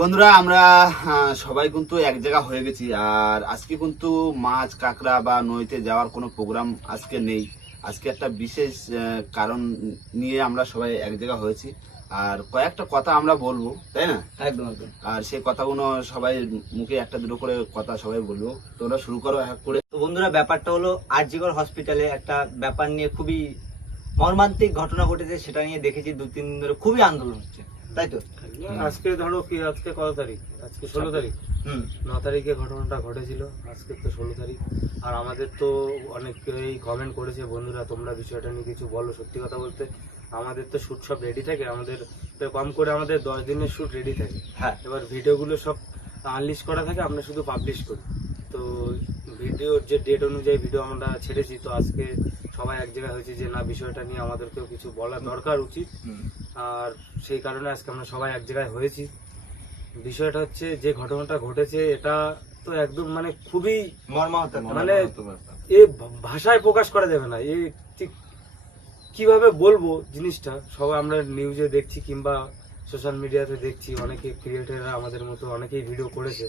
বন্ধুরা আমরা সবাই কিন্তু এক জায়গা হয়ে গেছি। আর আজকে কিন্তু মাছ কাঁকড়া বা নদীতে যাওয়ার কোনো প্রোগ্রাম আজকে নেই। আজকে একটা বিশেষ কারণ নিয়ে আমরা সবাই এক জায়গা হয়েছি। আর কয়েকটা কথা আমরা বলবো, তাই না? একদম একদম। আর সেই কথাগুলো সবাই মুখে একটা দুটো করে কথা সবাই বলবো। তোমরা শুরু করো এক করে। তো বন্ধুরা, ব্যাপারটা হলো আরজিকর হসপিটালে একটা ব্যাপার নিয়ে খুবই মর্মান্তিক ঘটনা ঘটেছে। সেটা নিয়ে দেখেছি 2-3 দিন ধরে খুবই আন্দোলন হচ্ছে, তাই তো? আজকে ধরো কি, আজকে কত তারিখ? আজকে 16 তারিখ। 9 তারিখে ঘটনাটা ঘটেছিল, আজকে তো 16 তারিখ। আর আমাদের তো অনেকেই কমেন্ট করেছে, বন্ধুরা তোমরা বিষয়টা নিয়ে কিছু বলো। সত্যি কথা বলতে আমাদের তো শুট সব রেডি থাকে, আমাদের কম করে আমাদের 10 দিনের শুট রেডি থাকে। হ্যাঁ, এবার ভিডিওগুলো সব আনলিস্ট করা থাকে, আমরা শুধু পাবলিশ করি। তো ভিডিওর যে ডেট অনুযায়ী ভিডিও আমরা ছেড়েছি। তো আজকে সবাই এক জায়গায় হয়েছে যে না, বিষয়টা নিয়ে আমাদেরকেও কিছু বলা দরকার উচিত। আর সেই কারণে আজকে আমরা সবাই এক জায়গায় হয়েছি। বিষয়টা হচ্ছে, যে ঘটনাটা ঘটেছে এটা তো একদম মানে খুবই মর্মাহত। মানে এ ভাষায় প্রকাশ করা যাবে না। এ ঠিক কিভাবে বলবো জিনিসটা, সবাই আমরা নিউজে দেখছি কিংবা সোশ্যাল মিডিয়াতে দেখছি, অনেকে ক্রিয়েটাররা আমাদের মতো অনেকেই ভিডিও করেছে।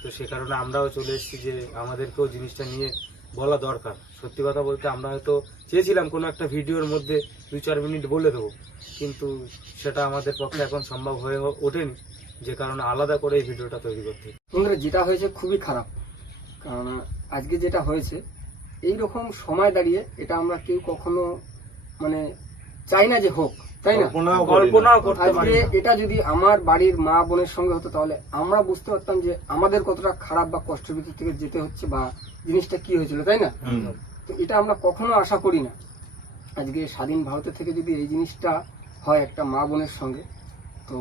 তো সে কারণে আমরাও চলে এসেছি যে আমাদেরকেও জিনিসটা নিয়ে বলা দরকার। সত্যি কথা বলতে আমরা হয়তো চেয়েছিলাম কোনো একটা ভিডিওর মধ্যে 2-4 মিনিট বলে দেবো, কিন্তু সেটা আমাদের পক্ষে এখন সম্ভব হয়ে ওঠেনি, যে কারণে আলাদা করে এই ভিডিওটা তৈরি করতে। বন্ধুরা, যেটা হয়েছে খুবই খারাপ। কারণ আজকে যেটা হয়েছে, এইরকম সময় দাঁড়িয়ে এটা আমরা কেউ কখনো মানে চাই না যে হোক, তাই না? কল্পনাও করতে আজকে পারি না। এটা যদি আমার বাড়ির মা বোনের সঙ্গে হতো, তাহলে আমরা বুঝতে পারতাম যে আমাদের কতটা খারাপ বা কষ্টের ভিতর থেকে যেতে হচ্ছে বা জিনিসটা কি হয়েছিল, তাই না? তো এটা আমরা কখনো আশা করি না। আজকে স্বাধীন ভারতের থেকে যদি এই জিনিসটা হয় একটা মা বোনের সঙ্গে, তো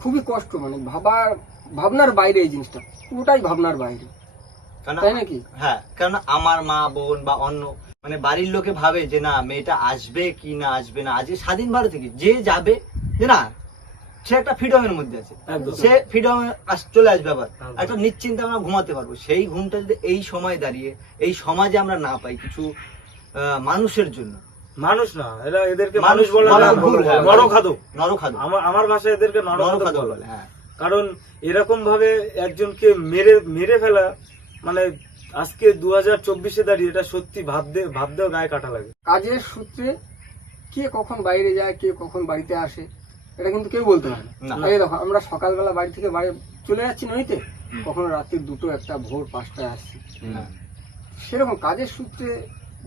খুবই কষ্ট, মানে ভাবনার বাইরে এই জিনিসটা, পুরোটাই ভাবনার বাইরে, তাই নাকি? হ্যাঁ, কারণ আমার মা বোন বা অন্য মানে বাড়ির লোকে ভাবে যে না, মেয়েটা আসবে কি না আসবে না। আজকে স্বাধীন ভারত থেকে যে যাবে, যে না সে একটা ফ্রিডমের মধ্যে আছে, একদম। সে ফ্রিডম চলে আসবে, আবার একদম। একটা নিশ্চিন্তে আমরা ঘুমাতে পারবো। সেই ঘুমটা যদি এই সময় দাঁড়িয়ে এই সমাজে আমরা না পাই কিছু মানুষের জন্য, মানুষ না, এদেরকে মানুষ বলা ভুল, হ্যাঁ, নরখাদক। নরখাদক, আমার ভাষায় এদেরকে নরখাদক নরখাদক বলে। বলে। হ্যাঁ, কারণ এরকম ভাবে একজনকে মেরে ফেলা, মানে আজকে 2024-এ দাঁড়িয়ে এটা সত্যি ভাবতেও গায়ে কাটা লাগে। কাজের সূত্রে কে কখন বাইরে যায়, কে কখন বাড়িতে আসে, এটা কিন্তু কেউ বলতে পারে না। না। এই দেখো, আমরা সকালবেলা বাড়ি থেকে বাইরে চলে যাচ্ছি নদীতে, কখনো রাত্রি 2টো, 1টা, ভোর 5টায় আসছি। সেরকম কাজের সূত্রে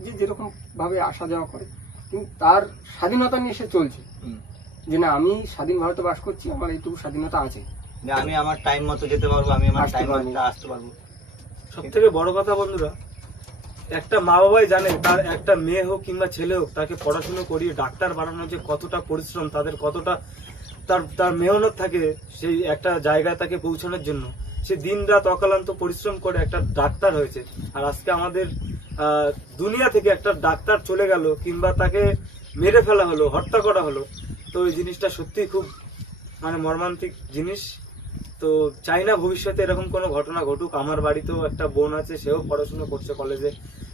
যে যেরকম ভাবে আসা যাওয়া করে, কিন্তু তার স্বাধীনতা নিয়ে সে চলছে যে না, আমি স্বাধীন ভারতে বাস করছি, আমার এইটুকু স্বাধীনতা আছে, যে আমি আমার টাইম মতো যেতে পারবো, আমি আমার আসতে টাইম পারবো। মতো আসতে পারবো। সব থেকে বড় কথা বন্ধুরা, একটা মা বাবাই জানে তার একটা মেয়ে হোক কিংবা ছেলে হোক, তাকে পড়াশোনা করিয়ে ডাক্তার বানানো যে কতটা পরিশ্রম, তাদের কতটা তার মেহনত থাকে সেই একটা জায়গায় তাকে পৌঁছানোর জন্য। সে দিন রাত অক্লান্ত পরিশ্রম করে একটা ডাক্তার হয়েছে। আর আজকে আমাদের দুনিয়া থেকে একটা ডাক্তার চলে গেল, কিংবা তাকে মেরে ফেলা হলো, হত্যা করা হলো। তো এই জিনিসটা সত্যি খুব মানে মর্মান্তিক জিনিস। তো চাই না ভবিষ্যতে এরকম কোনো ঘটনা ঘটুক। আমার বাড়িতেও একটা বোন আছে, সেও পড়াশোনা করছে কলেজে।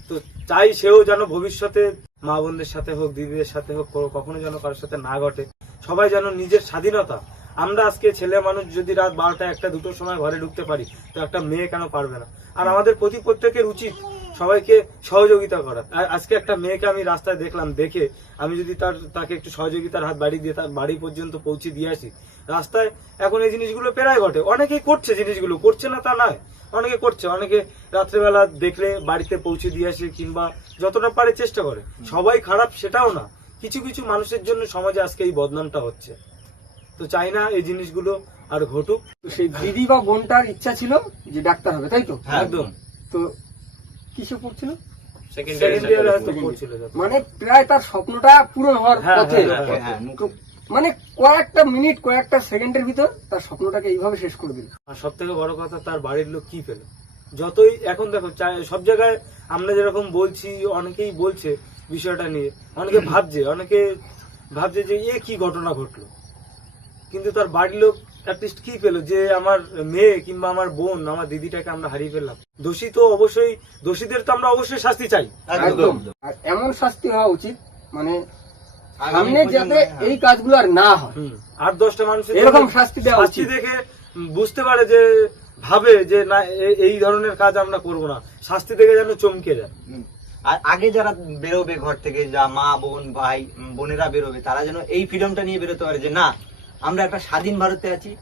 তো চাই সেও যেন ভবিষ্যতে মা বোনদের সাথে হোক, দিদিদের সাথে হোক, কখনো যেন কারোর সাথে না ঘটে। সবাই যেন নিজের স্বাধীনতা, আমরা আজকে ছেলে মানুষ যদি রাত 12টা, 1টা, 2টোর সময় ঘরে ঢুকতে পারি, তো একটা মেয়ে কেন পারবে না? আর আমাদের প্রত্যেকের উচিত সবাইকে সহযোগিতা করা। আজকে একটা মেয়েকে আমি রাস্তায় দেখলাম, দেখে আমি যদি তাকে একটু সহযোগিতার হাত বাড়িয়ে দিয়ে তার বাড়ি পর্যন্ত পৌঁছে দিয়ে আসি। রাস্তায় এখন এই জিনিসগুলো প্রায় ঘটে, অনেকেই করছে, জিনিসগুলো করছে না তা নয়, অনেকে করছে। অনেকে রাত্রেবেলা দেখলে বাড়িতে পৌঁছে দিয়ে আসে, কিংবা যতটা পারে চেষ্টা করে। সবাই খারাপ সেটাও না, কিছু কিছু মানুষের জন্য সমাজে আজকে এই বদনামটা হচ্ছে। তো চাই না এই জিনিসগুলো আর ঘটুক। তো সেই দিদি বা বোনটার ইচ্ছা ছিল যে ডাক্তার হবে, তাই তো? একদম। তো কিসে পড়ছিল? সেকেন্ড ইয়ারে হয়তো পড়ছিল। মানে প্রায় তার স্বপ্নটা পূরণ হওয়ার পথে। তো মানে কয়েকটা মিনিট, কয়েকটা সেকেন্ডের ভিতর তার স্বপ্নটাকে এইভাবে শেষ করে দিল। আর সব থেকে বড় কথা, তার বাড়ির লোক কি পেল? যতই এখন দেখো সব জায়গায় আমরা যেরকম বলছি, অনেকেই বলছে বিষয়টা নিয়ে, অনেকে ভাবছে যে এ কি ঘটনা ঘটলো। কিন্তু তার বাড়ির লোক অ্যাটলিস্ট কি পেলো, যে আমার মেয়ে কিংবা আমার বোন, আমার দিদিটাকে আমরা হারিয়ে ফেললাম। দোষীদের তো আমরা অবশ্যই শাস্তি চাই, একদম। আর এমন শাস্তি হওয়া উচিত, মানে সামনে যাতে এই কাজগুলো আর না হয়, 8-10টা মানুষের এরকম শাস্তি দেওয়া শাস্তি উচিত। দেখে বুঝতে পারে যে ভাবে যে না এই ধরনের কাজ আমরা করব না, শাস্তি থেকে যেন চমকে যায়। আর আগে যারা বেরোবে ঘর থেকে, যা মা বোন ভাই বোনেরা বেরোবে, তারা যেন এই ফ্রিডমটা নিয়ে বেরোতে পারে যে না, আমরা একটা স্বাধীন ভারতে আছি,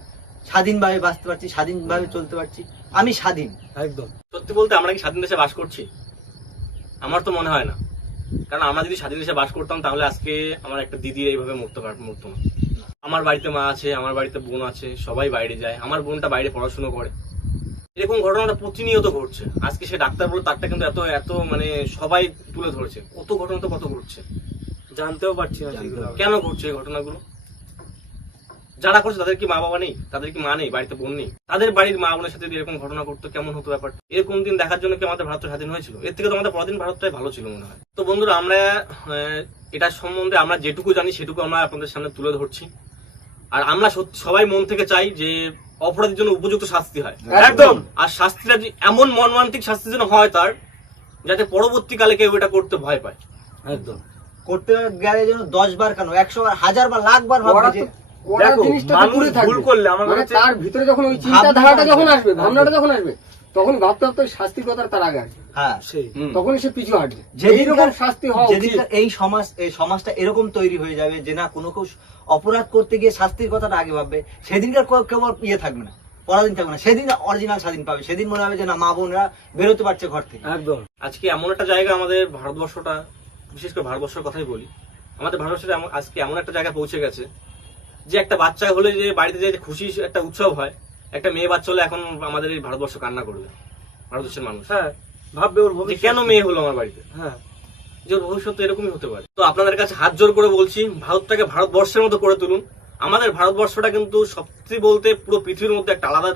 স্বাধীনভাবে বাঁচতে পারছি, স্বাধীনভাবে চলতে পারছি, আমি স্বাধীন। একদম। সত্যি বলতে আমরা কি স্বাধীন দেশে বাস করছি? আমার তো মনে হয় না। কারণ আমরা যদি স্বাধীন দেশে বাস করতাম তাহলে আজকে আমার একটা দিদি এইভাবে মরতো না। আমার বাড়িতে মা আছে, আমার বাড়িতে বোন আছে, সবাই বাইরে যায়, আমার বোনটা বাইরে পড়াশোনা করে। এরকম ঘটনাটা প্রতিনিয়ত ঘটছে। আজকে সে ডাক্তার বলে তারটা কিন্তু এত এত মানে সবাই তুলে ধরেছে। কত ঘটনা তো কত ঘটছে, জানতেও পারছি না সেগুলো। কেন ঘটছে এই ঘটনাগুলো? যারা করছে তাদের কি মা বাবা নেই, তাদের কি মা নেই, বাড়িতে বোন নেই? তাদের বাড়ির মা বোনের সাথে যদি এরকম ঘটনা করতো কেমন হতো ব্যাপারটা? এরকম দিন দেখার জন্য কি আমাদের ভারত স্বাধীন হয়েছিল? এর থেকে তো আমাদের পরদিন ভারতটাই ভালো ছিল মনে হয়। তো বন্ধুরা, আমরা এটার সম্বন্ধে আমরা যেটুকু জানি সেটুকু আমরা আপনাদের সামনে তুলে ধরছি। আর আমরা সবাই মন থেকে চাই যে অপরাধীর জন্য উপযুক্ত শাস্তি হয়, একদম। আর শাস্তিটা যে এমন মর্মান্তিক শাস্তি যেন হয় তার, যাতে পরবর্তীকালে কেউ এটা করতে ভয় পায়। একদম। করতে গেলে যেন 10 বার কেন 100 বার 1000 বার লাখ বার ভাববে যে করার দেখো, জিনিসটা তো মানুষ করে থাকবে। ভুল করলে আমার মানে কাছে তার ভিতরে যখন ওই চিন্তাধারাটা যখন আসবে, ভাবনাটা যখন আসবে, তখন ভাবতে ভাবতে ওই শাস্তির কথা তার আগে আসবে, হ্যাঁ, সেই তখনই সে পিছু হাঁটবে। যেদিনকার- এইরকম শাস্তি হওয়া উচিত। যেদিনকার এই সমাজটা এরকম তৈরি হয়ে যাবে যে না, কোনো কেউ অপরাধ করতে গিয়ে শাস্তির কথাটা আগে ভাববে, সেদিনকার কেউ আর ইয়ে থাকবে না, পরাধীন থাকবে না। সেদিন অরিজিনাল স্বাধীন পাবে। সেদিন মনে হবে যে না, মা বোনরা বেরোতে পারছে ঘর থেকে। একদম। আজকে এমন একটা জায়গা আমাদের ভারতবর্ষটা, বিশেষ করে ভারতবর্ষের কথাই বলি, আমাদের ভারতবর্ষটা আজকে এমন একটা জায়গায় পৌঁছে গেছে যে একটা বাচ্চা হলে যে বাড়িতে যে খুশি একটা উৎসব হয়, একটা মেয়ে বাচ্চা হলে এখন আমাদের এই ভারতবর্ষ কান্না করবে, ভারতবর্ষের মানুষ। হ্যাঁ, ভাববে ওর যে ভবিষ্যৎ কেন মেয়ে হলো আমার বাড়িতে, হ্যাঁ, যে ওর ভবিষ্যৎ তো এরকমই হতে পারে। তো আপনাদের কাছে হাত জোর করে বলছি, ভারতটাকে ভারতবর্ষের মতো করে তুলুন। আমাদের ভারতবর্ষটা কিন্তু সত্যি বলতে পুরো পৃথিবীর মধ্যে একটা আলাদা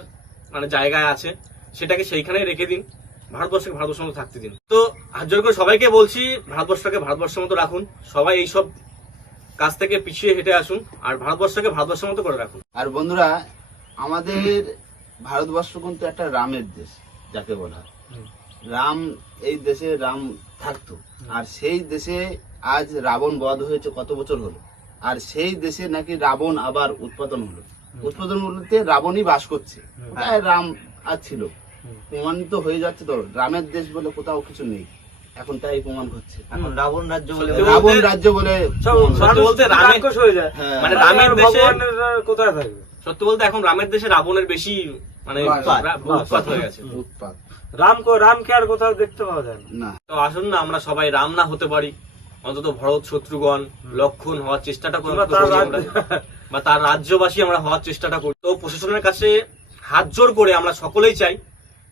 মানে জায়গায় আছে, সেটাকে সেইখানেই রেখে দিন, ভারতবর্ষকে ভারতবর্ষের মতো থাকতে দিন। তো হাত জোর করে সবাইকে বলছি, ভারতবর্ষটাকে ভারতবর্ষের মতো রাখুন, সবাই এইসব কাজ থেকে পিছিয়ে হেঁটে আসুন, আর ভারতবর্ষকে ভারতবর্ষের মতো করে রাখুন। আর বন্ধুরা, আমাদের ভারতবর্ষ কিন্তু একটা রামের দেশ যাকে বলা হয়। রাম, এই দেশে রাম থাকতো, আর সেই দেশে আজ রাবণ বধ হয়েছে কত বছর হলো, আর সেই দেশে নাকি রাবণ আবার উৎপাদন হলো। উৎপাদন বলতে রাবণই বাস করছে, তাই রাম আর ছিল। প্রমাণিত হয়ে যাচ্ছে তো রামের দেশ বলে কোথাও কিছু নেই, এখন তাই প্রমাণ হচ্ছে। এখন রাবণ রাজ্য বলে সত্যি রাবণ রাজ্য বলে সব সত্যি বলতে রামে- রাক্ষস হয়ে যায়। হ্যাঁ। মানে তাহলে রামের আর দেশে, ভগবানের আর কোথায় থাকবে? সত্যি বলতে এখন রামের দেশে রাবণের বেশি মানে উৎপাত হয়ে গেছে। উৎপাত রামকে আর কোথাও দেখতে পাওয়া যায় না। না। তো আসুন না, আমরা সবাই রাম না হতে পারি, অন্তত ভরত শত্রুঘ্ন লক্ষণ হওয়ার চেষ্টাটা করি কিংবা তার আমরা, বা তার রাজ্যবাসী আমরা হওয়ার চেষ্টাটা করি। তো প্রশাসনের কাছে হাত জোর করে আমরা সকলেই চাই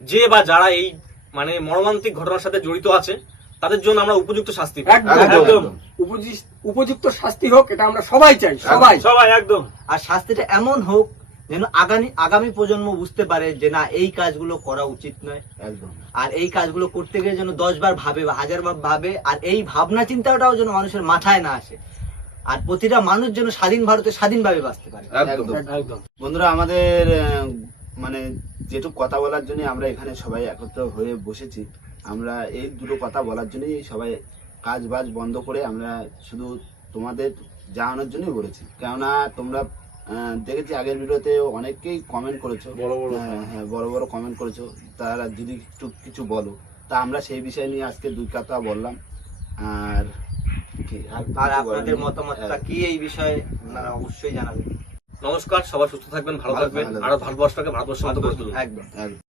যে বা যারা এই মানে মর্মান্তিক ঘটনার সাথে জড়িত আছে তাদের জন্য আমরা উপযুক্ত শাস্তি পাই। একদম একদম। একদম উপযুক্ত শাস্তি হোক, এটা আমরা সবাই চাই, সবাই। সবাই একদম। আর শাস্তিটা এমন হোক যেন আগামী প্রজন্ম বুঝতে পারে যে না, এই কাজগুলো করা উচিত নয়। একদম। আর এই কাজগুলো করতে গেলে যেন 10 বার ভাবে বা 1000 বার ভাবে, আর এই ভাবনা চিন্তাটাও যেন মানুষের মাথায় না আসে, আর প্রতিটা মানুষ যেন স্বাধীন ভারতে স্বাধীনভাবে বাঁচতে পারে। একদম। একদম। বন্ধুরা, আমাদের মানে যেটুকু কথা বলার জন্য আমরা এখানে সবাই একত্র হয়ে বসেছি, আমরা এই দুটো কথা বলার জন্যই সবাই কাজ বাজ বন্ধ করে আমরা শুধু তোমাদের জানানোর জন্যই বলেছি। কেননা তোমরা দেখেছি আগের ভিডিওতে অনেকেই কমেন্ট করেছো, হ্যাঁ বড় বড় কমেন্ট করেছো, তারা যদি একটু কিছু বলো, তা আমরা সেই বিষয় নিয়ে আজকে দুই কথা বললাম। আর কি আর আর আপনাদের মতামতটা কি এই বিষয়ে আপনারা অবশ্যই জানাবেন। নমস্কার, সবাই সুস্থ থাকবেন, ভালো থাকবেন, আর ভারতবর্ষটাকে ভারতবর্ষের মতো করে তুলুন। একদম। একদম।